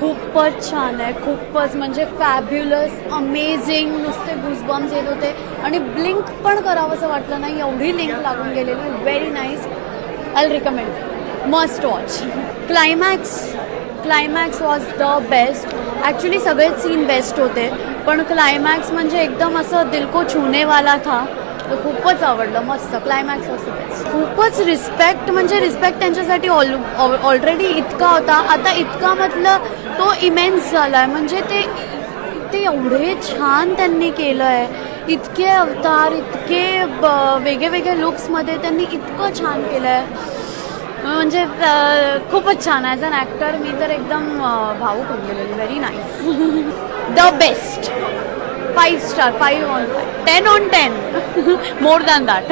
खूपच छान आहे. खूपच म्हणजे फॅब्युलस अमेझिंग नुसते गुजबम्स येत होते. आणि ब्लिंक पण करावंसं वाटलं नाही. एवढी लिंक लागून गेलेली very nice I recommend must watch climax climax was the best actually सगळेच सीन बेस्ट होते. पण क्लायमॅक्स म्हणजे एकदम असं दिलको छूनेवाला था. खूपच आवडलं. मस्त. क्लायमॅक्स बेस्ट खूपच रिस्पेक्ट म्हणजे रिस्पेक्ट त्यांच्यासाठी ऑल ऑलरेडी इतका होता. आता इतका म्हटलं तो इमेन्स झाला आहे म्हणजे ते ते एवढे छान त्यांनी केलं आहे इतके अवतार इतके वेगळे वेगळे लुक्समध्ये त्यांनी इतकं छान केलं आहे म्हणजे खूपच छान. ॲज अन ॲक्टर मी तर एकदम अं, भावूक होऊन गेलेली. Very nice the best five star five on five ten on ten More than that.